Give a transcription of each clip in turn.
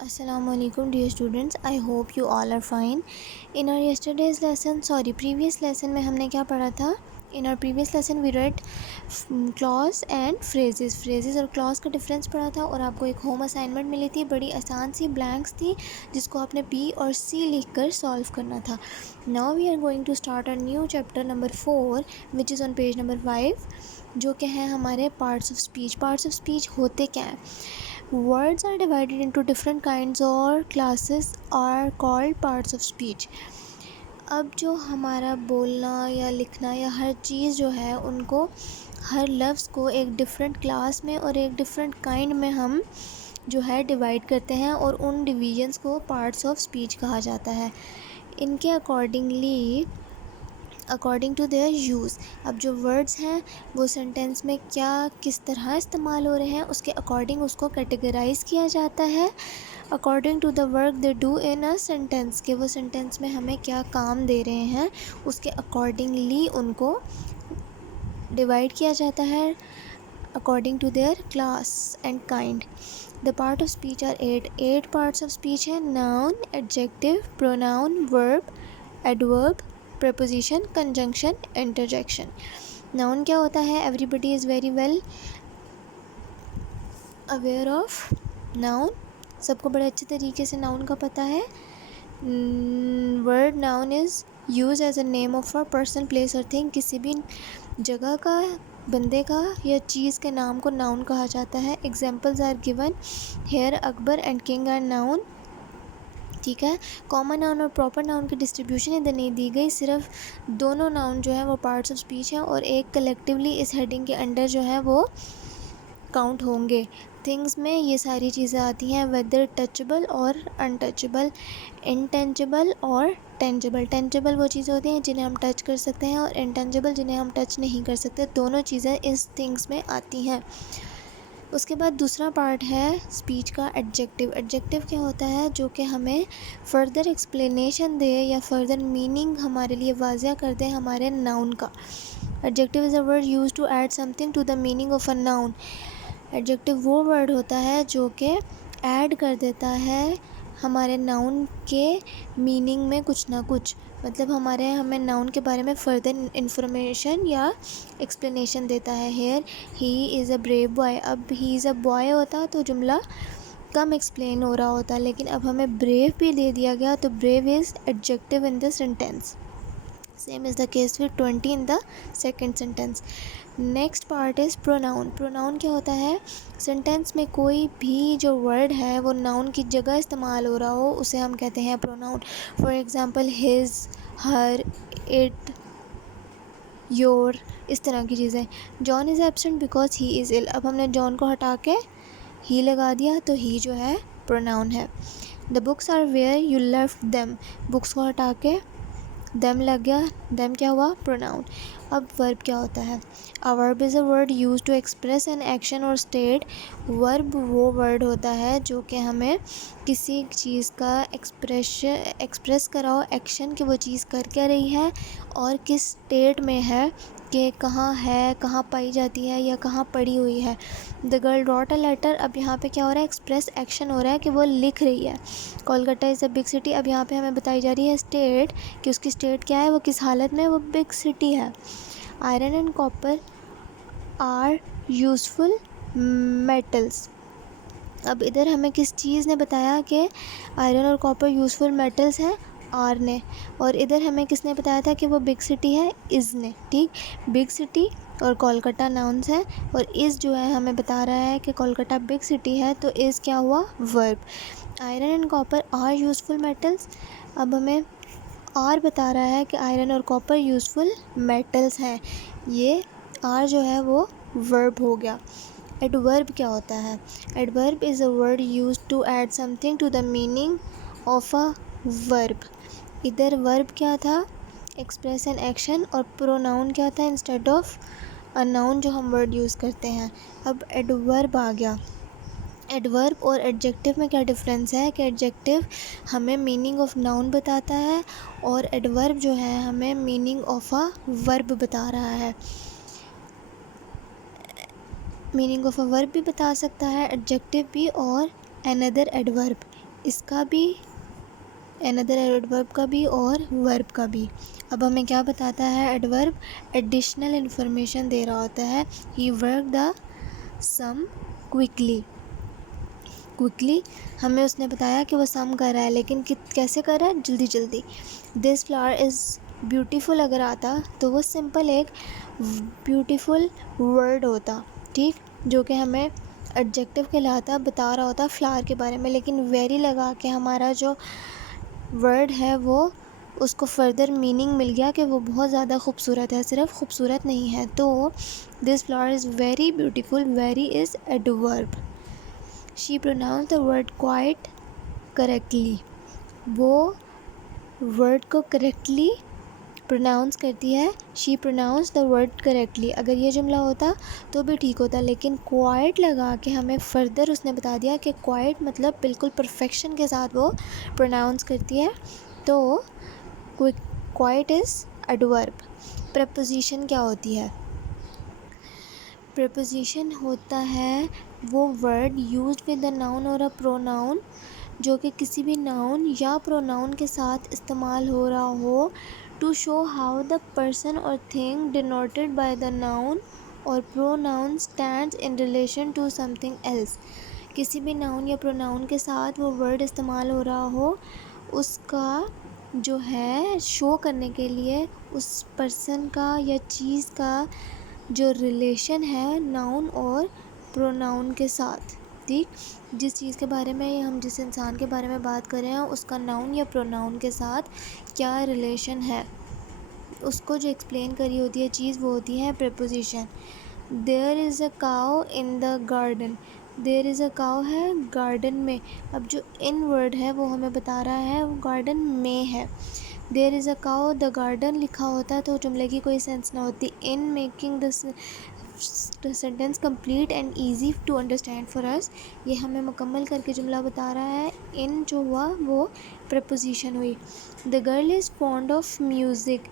Assalamualaikum dear students, I hope you all are fine. In our previous lesson में हमने क्या पढ़ा था? In our previous lesson we read clause and phrases और clause का difference पढ़ा था और आपको एक होम असाइनमेंट मिली थी, बड़ी आसान सी ब्लैंक्स थी जिसको आपने B और C लिख कर सॉल्व करना था. Now we are going to start our new chapter number 4 which is on page number 5, जो कि है हमारे parts of speech. Parts of speech होते क्या हैं? Words are divided into different kinds or classes are called parts of speech. अब जो हमारा बोलना या लिखना या हर चीज़ जो है उनको, हर लफ्ज़ को एक डिफरेंट क्लास में और एक डिफरेंट काइंड में हम जो है डिवाइड करते हैं और उन डिवीजन्स को पार्ट्स ऑफ स्पीच कहा जाता है. इनके अकॉर्डिंग टू देयर यूज़. अब जो वर्ड्स हैं वो सेंटेंस में क्या किस तरह इस्तेमाल हो रहे हैं उसके अकॉर्डिंग उसको कैटेगराइज़ किया जाता है. According to the work they do in a sentence, कि वो सेंटेंस में हमें क्या काम दे रहे हैं उसके अकॉर्डिंगली उनको डिवाइड किया जाता है according to their class and kind. The part of speech are 8 parts of speech है. Noun, adjective, pronoun, verb, adverb, preposition, conjunction, interjection. Noun क्या होता है? Everybody is very well aware of noun. सबको बड़े अच्छे तरीके से noun का पता है. Word noun is used as a name of a person, place or thing. किसी भी जगह का, बंदे का या चीज़ के नाम को noun कहा जाता है. Examples are given here. Akbar and king are noun. ठीक है. कॉमन नाउन और प्रॉपर नाउन की डिस्ट्रीब्यूशन इधर नहीं दी गई, सिर्फ दोनों नाउन जो है वो पार्ट्स ऑफ स्पीच हैं और एक कलेक्टिवली इस हेडिंग के अंडर जो है वो काउंट होंगे. थिंग्स में ये सारी चीज़ें आती हैं, वेदर टचेबल और अनटचेबल, इंटेंजिबल और टेंजिबल. टेंजिबल वो चीज़ें होती हैं जिन्हें हम टच कर सकते हैं और इंटेंजिबल जिन्हें हम टच नहीं कर सकते. दोनों चीज़ें इस थिंग्स में आती हैं. उसके बाद दूसरा पार्ट है स्पीच का एडजेक्टिव. एडजेक्टिव क्या होता है? जो कि हमें फ़र्दर एक्सप्लेनेशन दे या फ़र्दर मीनिंग हमारे लिए वाज़िया कर दे हमारे नाउन का. Adjective is a word use to add something to the meaning of a noun. Adjective वो वर्ड होता है जो कि ऐड कर देता है हमारे नाउन के मीनिंग में कुछ ना कुछ, मतलब हमें नाउन के बारे में फ़र्दर इन्फॉर्मेशन या एक्सप्लेनेशन देता है. Here he is a brave boy. अब ही इज़ अ बॉय होता तो जुमला कम एक्सप्लेन हो रहा होता, लेकिन अब हमें ब्रेव भी दे दिया गया तो brave is adjective in the sentence. Same is the case with 20 in the second sentence. Next part is pronoun. Pronoun क्या होता है? सेंटेंस में कोई भी जो वर्ड है वो नाउन की जगह इस्तेमाल हो रहा हो उसे हम कहते हैं pronoun. For example his, her, it, your, इस तरह की चीज़ें. John is absent because he is ill. अब हमने जॉन को हटा के ही लगा दिया तो ही जो है प्रोनाउन है. The books are where you left them. Books को हटा के देम लग गया, देम क्या हुआ? प्रोनाउन. अब वर्ब क्या होता है? A verb is a word use to express an action और स्टेट. वर्ब वो वर्ड होता है जो कि हमें किसी चीज़ का एक्सप्रेस कराओ, एक्शन कि वो चीज़ कर क्या रही है और किस स्टेट में है, कि कहाँ है, कहाँ पाई जाती है या कहाँ पड़ी हुई है. The girl wrote a letter. अब यहाँ पे क्या हो रहा है? एक्सप्रेस एक्शन हो रहा है कि वो लिख रही है. Kolkata is a big city. अब यहाँ पे हमें बताई जा रही है स्टेट, कि उसकी स्टेट क्या है, वो किस हालत में, वो बिग सिटी है. Iron and copper are useful metals. अब इधर हमें किस चीज़ ने बताया कि आयरन और कॉपर यूज़फुल मेटल्स हैं? आर ने. और इधर हमें किसने बताया था कि वो बिग सिटी है? इज़ ने. ठीक. बिग सिटी और कोलकाता नाउन्स हैं और इज़ जो है हमें बता रहा है कि कोलकाता बिग सिटी है, तो इज़ क्या हुआ? Verb. Iron and copper are useful metals. अब हमें आर बता रहा है कि आयरन और कॉपर यूज़फुल मेटल्स हैं. ये आर जो है वो वर्ब हो गया. एडवर्ब क्या होता है? Adverb is a word use to add something to the meaning of a verb. इधर वर्ब क्या था? Express an action. और प्रोनाउन क्या था? इंस्टेड ऑफ अ नाउन जो हम वर्ड यूज़ करते हैं. अब एडवर्ब आ गया. एडवर्ब और एडजेक्टिव में क्या डिफरेंस है? कि एडजेक्टिव हमें मीनिंग ऑफ नाउन बताता है और एडवर्ब जो है हमें मीनिंग ऑफ अ वर्ब बता रहा है. मीनिंग ऑफ अ वर्ब भी बता सकता है एडजेक्टिव भी और अनदर एडवर्ब. इसका भी, अनदर एडवर्ब का भी और वर्ब का भी। अब हमें क्या बताता है एडवर्ब? एडिशनल इन्फॉर्मेशन दे रहा होता है। He work the sum quickly. Quickly हमें उसने बताया कि वो सम कर रहा है, लेकिन कैसे कर रहा है? जल्दी जल्दी। दिस फ्लावर इज़ ब्यूटीफुल अगर आता तो वो सिंपल एक ब्यूटीफुल वर्ड होता, ठीक, जो कि हमें एडजेक्टिव कहलाता, बता रहा होता फ्लावर के बारे में। लेकिन वेरी लगा के हमारा जो वर्ड है वो उसको फर्दर मीनिंग मिल गया कि वो बहुत ज़्यादा खूबसूरत है, सिर्फ खूबसूरत नहीं है। तो this flower is very beautiful, very is adverb. She pronounce the word quite correctly. वो वर्ड को करेक्टली प्रोनाउंस करती है। She pronounce the word correctly. अगर ये जुमला होता तो भी ठीक होता, लेकिन क्वाइट लगा के हमें फर्दर उसने बता दिया कि क्वाइट मतलब बिल्कुल परफेक्शन के साथ वो प्रोनाउंस करती है। तो क्वाइट इज़ एडवर्ब। प्रपोजिशन क्या होती है? प्रपोजिशन होता है वो word used with a noun और अ प्रोनाउन, जो कि किसी भी नाउन या प्रोनाउन के साथ इस्तेमाल हो रहा हो, to show how the person और thing denoted by the noun और pronoun stands in relation to something else. किसी भी नाउन या प्रोनाउन के साथ वो वर्ड इस्तेमाल हो रहा हो, उसका जो है शो करने के लिए उस पर्सन का या चीज़ का जो रिलेशन है नाउन और प्रोनाउन के साथ, ठीक, जिस चीज़ के बारे में या हम जिस इंसान के बारे में बात कर रहे हैं उसका नाउन या प्रोनाउन के साथ क्या रिलेशन है, उसको जो एक्सप्लेन करी होती है चीज़, वो होती है preposition. There is a cow in the garden. There is a cow है गार्डन में। अब जो इन वर्ड है वो हमें बता रहा है वो गार्डन में है। There is a cow the garden लिखा होता तो जुमले की कोई सेंस ना होती। In making the sentence complete and easy to understand for us. ये हमें मुकम्मल करके जुमला बता रहा है। इन जो हुआ वो प्रपोजिशन हुई। The girl is fond of music.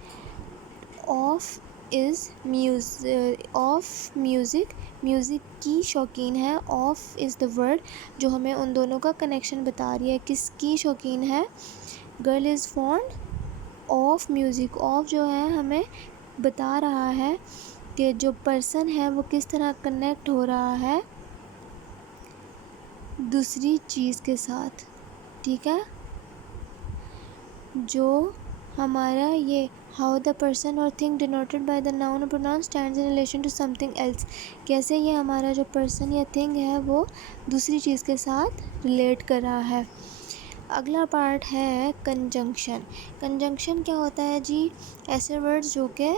Of is music, music की शौकीन है। ऑफ इज़ द वर्ड जो हमें उन दोनों का कनेक्शन बता रही है। किसकी शौकीन है? Girl is fond of music. Of जो है हमें बता रहा है कि जो पर्सन है वो किस तरह कनेक्ट हो रहा है दूसरी चीज़ के साथ, ठीक है। जो हमारा ये हाउ द पर्सन और thing denoted by the noun और pronoun stands in relation to something else. कैसे ये हमारा जो पर्सन या थिंग है वो दूसरी चीज़ के साथ रिलेट कर रहा है। अगला पार्ट है कंजंक्शन। कंजंक्शन क्या होता है जी? ऐसे वर्ड्स जो कि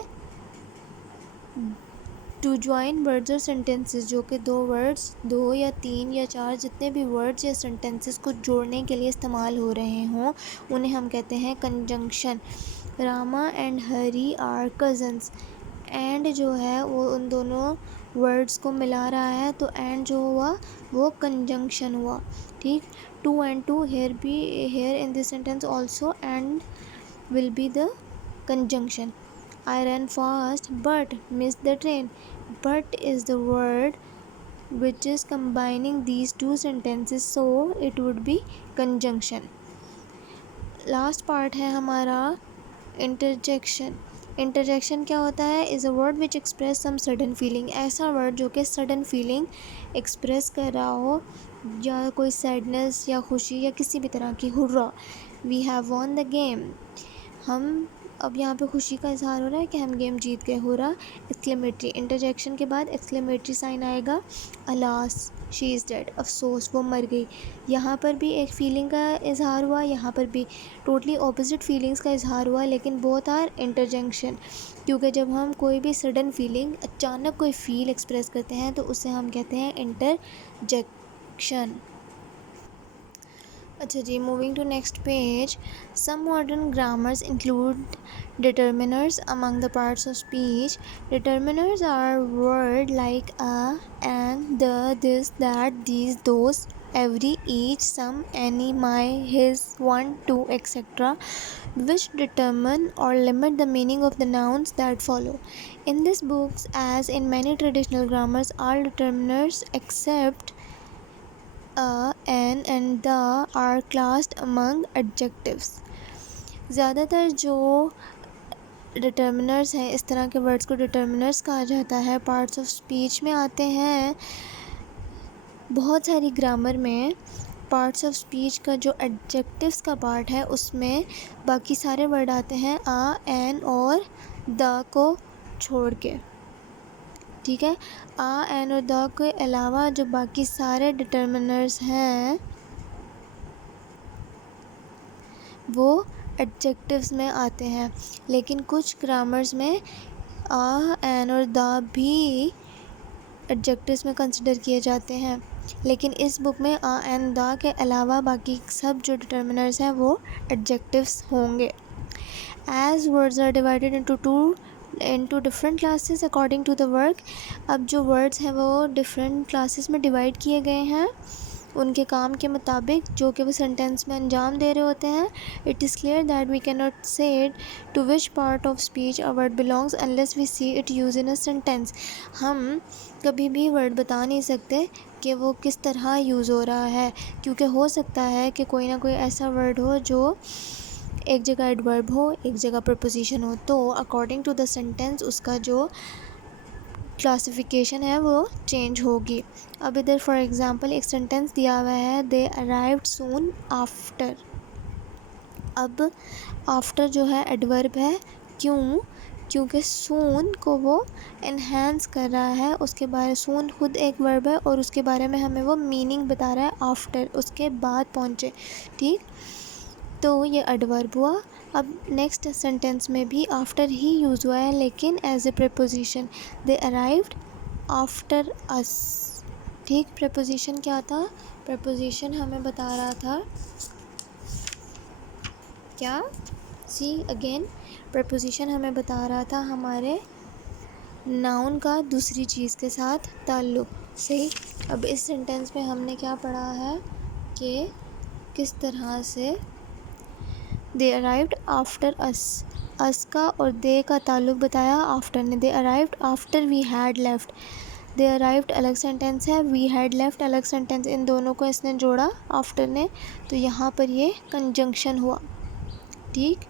टू ज्वाइन वर्ड्स और सेंटेंसेस, जो कि दो वर्ड्स, दो या तीन या चार जितने भी वर्ड्स या सेंटेंसेस को जोड़ने के लिए इस्तेमाल हो रहे हों उन्हें हम कहते हैं conjunction. Rama and Hari are cousins. And जो है वो उन दोनों वर्ड्स को मिला रहा है, तो एंड जो हुआ वो कंजंक्शन हुआ, ठीक। टू एंड टू, हेयर भी, here in this sentence also and will be the conjunction. I ran fast but missed the train. But is the word which is combining these two sentences, so it would be conjunction. Last part है हमारा interjection. Interjection क्या होता है? Is a word which express some sudden feeling. ऐसा word जो कि sudden feeling express कर रहा हो, या कोई सैडनेस या खुशी या किसी भी तरह की। Hurrah, we have won the game. हम अब यहाँ पे खुशी का इजहार हो रहा है कि हम गेम जीत गए। हो रहा एक्सक्लेमेटरी। इंटरजेक्शन के बाद एक्सक्लेमेटरी साइन आएगा। Alas she is dead. अफसोस वो मर गई। यहाँ पर भी एक फ़ीलिंग का इजहार हुआ, यहाँ पर भी टोटली ऑपोजिट फीलिंग्स का इजहार हुआ, लेकिन बोथ आर इंटरजेक्शन। क्योंकि जब हम कोई भी सडन फीलिंग, अचानक कोई फील एक्सप्रेस करते हैं तो उसे हम कहते हैं इंटरजेक्शन। अच्छा जी, moving to next page. Some modern grammars include determiners among the parts of speech. Determiners are word like a, and, the, this, that, these, those, every, each, some, any, my, his, one, two, etc., which determine or limit the meaning of the nouns that follow. In these books, as in many traditional grammars, all determiners except a, an and the are classed among adjectives. ज़्यादातर जो determiners हैं, इस तरह के words को determiners कहा जाता है, पार्ट्स ऑफ स्पीच में आते हैं। बहुत सारी ग्रामर में पार्ट्स ऑफ स्पीच का जो एडजेक्टिव्स का पार्ट है उसमें बाकी सारे वर्ड आते हैं आ, एन और द को छोड़ के, ठीक है। आ, एन और द के अलावा जो बाकी सारे डिटर्मिनर्स हैं वो एडजेक्टिव्स में आते हैं, लेकिन कुछ ग्रामर्स में आ, एन और द भी एडजेक्टिव्स में कंसिडर किए जाते हैं, लेकिन इस बुक में आ, एन, द के अलावा बाकी सब जो डिटर्मिनर्स हैं वो एडजेक्टिव्स होंगे। As words are divided into different classes according to the work. अब जो वर्ड्स हैं वो डिफरेंट क्लासेस में डिवाइड किए गए हैं उनके काम के मुताबिक जो कि वो सेंटेंस में अंजाम दे रहे होते हैं। It is clear that we can not say to which part of speech a word belongs unless we see it used in a sentence. हम कभी भी वर्ड बता नहीं सकते कि वो किस तरह यूज़ हो रहा है, क्योंकि हो सकता है कि कोई ना कोई ऐसा वर्ड हो जो एक जगह एडवर्ब हो, एक जगह प्रपोजिशन हो, तो अकॉर्डिंग टू द सेंटेंस उसका जो क्लासिफिकेशन है वो चेंज होगी। अब इधर फॉर एग्ज़ाम्पल एक सेंटेंस दिया हुआ है, दे अराइव्ड सून आफ्टर। अब आफ्टर जो है एडवर्ब है, क्यों? क्योंकि सून को वो इन्हेंस कर रहा है, उसके बारे सून खुद एक वर्ब है और उसके बारे में हमें वो मीनिंग बता रहा है आफ्टर, उसके बाद पहुँचे, ठीक। तो ये एडवर्ब हुआ। अब नेक्स्ट सेंटेंस में भी आफ्टर ही यूज़ हुआ है, लेकिन as a preposition, they arrived after us, ठीक। प्रपोजिशन क्या था? प्रपोजिशन हमें बता रहा था क्या? सी अगेन, प्रपोजिशन हमें बता रहा था हमारे नाउन का दूसरी चीज़ के साथ ताल्लुक़, सही। अब इस सेंटेंस में हमने क्या पढ़ा है कि किस तरह से दे अराइव्ड आफ्टर अस का और दे का ताल्लुक़ बताया आफ्टर ने। They arrived after we had left, they arrived अलग सेंटेंस है, वी हैड लेफ्ट अलग सेंटेंस, इन दोनों को इसने जोड़ा आफ्टर ने, तो यहाँ पर ये कंजंक्शन हुआ, ठीक।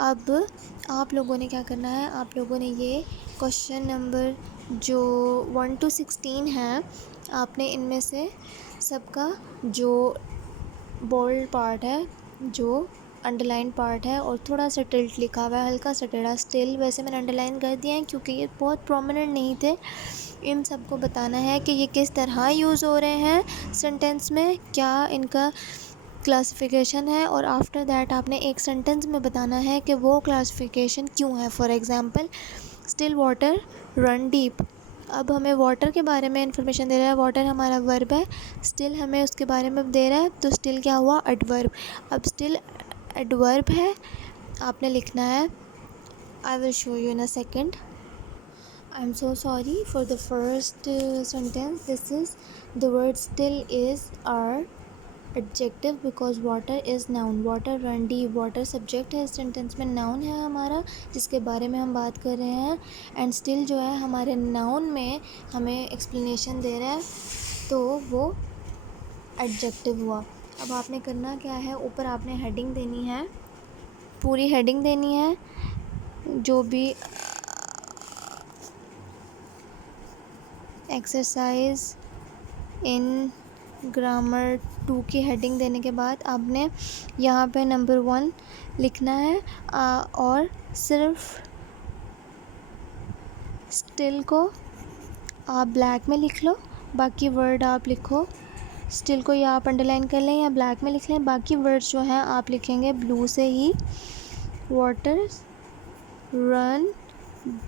अब आप लोगों ने क्या करना है, आप लोगों ने ये क्वेश्चन नंबर जो 1 to 16 है, आपने इनमें से सबका जो बोल्ड पार्ट है, जो अंडरलाइन पार्ट है और थोड़ा सा टिल्ट लिखा हुआ है, हल्का सा टेढ़ा, स्टिल वैसे मैंने अंडरलाइन कर दिया है क्योंकि ये बहुत प्रोमिनेंट नहीं थे। इन सबको बताना है कि ये किस तरह यूज़ हो रहे हैं सेंटेंस में, क्या इनका क्लासिफिकेशन है, और आफ्टर दैट आपने एक सेंटेंस में बताना है कि वो क्लासिफिकेशन क्यों है। For example, still water run deep. अब हमें वाटर के बारे में इंफॉर्मेशन दे रहा है, वाटर हमारा वर्ब है, स्टिल हमें उसके बारे में दे रहा है, तो स्टिल क्या हुआ? एडवर्ब। अब स्टिल एडवर्ब है, आपने लिखना है, I will show you in a second. I am so sorry for the first sentence, this is the word still is are adjective because water is noun, water run deep, water subject है इस sentence में, noun है हमारा जिसके बारे में हम बात कर रहे हैं, एंड स्टिल जो है हमारे नाउन में हमें एक्सप्लेनेशन दे रहा है, तो वो एडजेक्टिव हुआ। अब आपने करना क्या है, ऊपर आपने हेडिंग देनी है, पूरी हेडिंग देनी है, जो भी एक्सरसाइज इन ग्रामर 2 की हेडिंग देने के बाद आपने यहाँ पे नंबर 1 लिखना है, और सिर्फ स्टिल को आप ब्लैक में लिख लो, बाकी वर्ड आप लिखो, स्टिल को या आप अंडरलाइन कर लें या ब्लैक में लिख लें, बाकी वर्ड्स जो हैं आप लिखेंगे ब्लू से ही, वाटर रन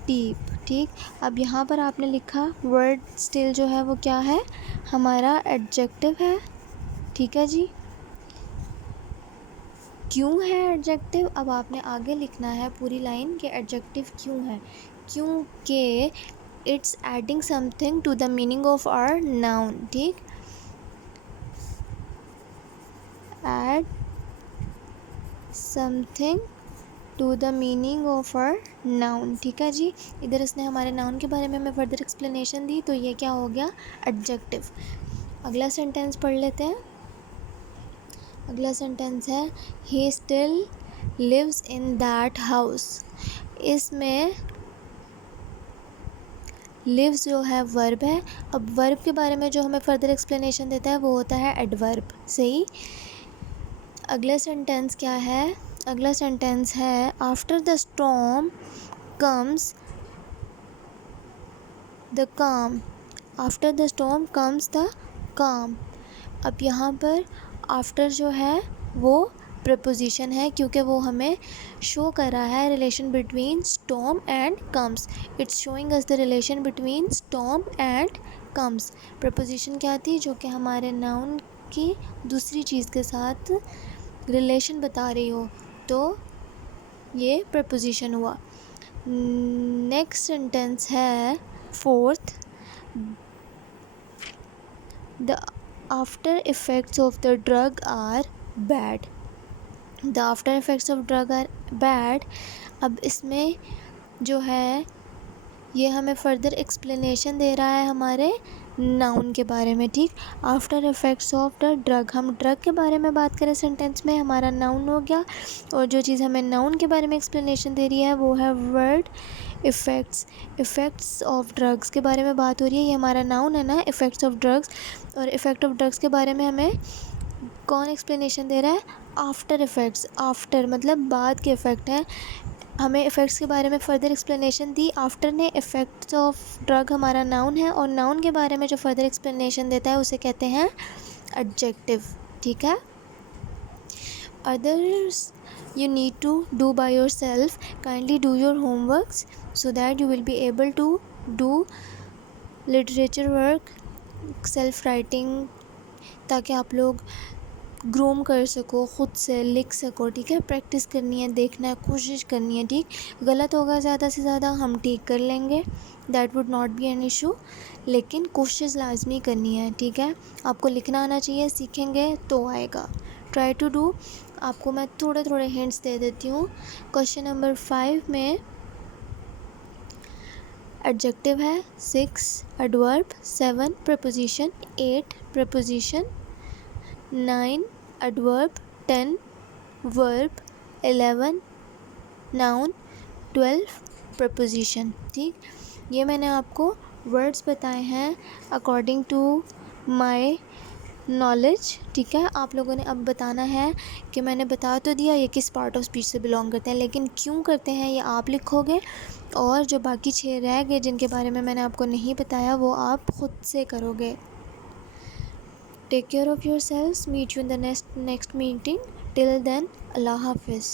डीप, ठीक। अब यहाँ पर आपने लिखा वर्ड स्टिल जो है वो क्या है, हमारा एडजेक्टिव है, ठीक है जी। क्यों है एडजेक्टिव? अब आपने आगे लिखना है पूरी लाइन कि एडजेक्टिव क्यों है, क्योंकि it's adding something to the meaning of our noun, ठीक। Add something to the meaning of our noun, ठीक है जी। इधर इसने हमारे नाउन के बारे में हमें फर्दर एक्सप्लेनेशन दी, तो ये क्या हो गया? एडजेक्टिव। अगला सेंटेंस पढ़ लेते हैं। अगला सेंटेंस है he still lives in that house. इसमें लिव्स जो है वर्ब है। अब वर्ब के बारे में जो हमें फर्दर एक्सप्लेनेशन देता है वो होता है एडवर्ब। सही। अगला सेंटेंस क्या है? अगला सेंटेंस है after the storm comes the calm. After the storm comes the calm. अब यहाँ पर आफ्टर जो है वो प्रपोजिशन है, क्योंकि वो हमें शो कर रहा है relation between storm and comes. It's showing us the relation between storm and comes. Preposition क्या थी? जो कि हमारे नाउन की दूसरी चीज़ के साथ रिलेशन बता रही हो, तो ये प्रपोजिशन हुआ। नेक्स्ट सेंटेंस है fourth, the after effects of the drug are bad. The after effects of drug are bad. अब इसमें जो है ये हमें फर्दर एक्सप्लेनेशन दे रहा है हमारे नाउन के बारे में। ठीक। After effects of the drug, हम ड्रग के बारे में बात करें सेंटेंस में, हमारा नाउन हो गया। और जो चीज़ हमें नाउन के बारे में एक्सप्लेनेशन दे रही है वो है word effects. Effects of drugs के बारे में बात हो रही है, ये हमारा नाउन है ना, इफ़ेक्ट्स ऑफ ड्रग्स। और इफ़ेक्ट ऑफ ड्रग्स के बारे में हमें कौन एक्सप्लेनेशन दे रहा है? After effects. आफ्टर मतलब बाद के इफ़ेक्ट हैं। हमें इफ़ेक्ट्स के बारे में फ़र्दर एक्सप्लेनेशन दी आफ्टर ने। इफ़ेक्ट्स ऑफ ड्रग हमारा नाउन है, और नाउन के बारे में जो फर्दर एक्सप्लेनेशन देता है उसे कहते हैं एडजेक्टिव। ठीक है। Others you need to do by yourself. Kindly do your homeworks so that you will be able to do literature work, self writing, ताकि आप लोग ग्रूम कर सको, ख़ुद से लिख सको। ठीक है। प्रैक्टिस करनी है, देखना है, कोशिश करनी है। ठीक। गलत होगा ज़्यादा से ज़्यादा, हम ठीक कर लेंगे, that would not be an issue, लेकिन कोशिश लाजमी करनी है। ठीक है। आपको लिखना आना चाहिए, सीखेंगे तो आएगा। Try to do. आपको मैं थोड़े थोड़े हिंट्स दे देती हूँ। क्वेश्चन नंबर 5 में एडजेक्टिव है, 6 adverb, 7 preposition, 8 preposition, 9 adverb, 10 verb, 11 noun, 12 preposition. ठीक। ये मैंने आपको वर्ड्स बताए हैं अकॉर्डिंग टू माय नॉलेज। ठीक है। आप लोगों ने अब बताना है कि मैंने बता तो दिया ये किस पार्ट ऑफ स्पीच से बिलोंग करते हैं, लेकिन क्यों करते हैं ये आप लिखोगे। और जो बाकी 6 रह गए जिनके बारे में मैंने आपको नहीं बताया वो आप ख़ुद से करोगे। Take care of yourselves. Meet you in the next meeting. Till then, Allah हाफिज़।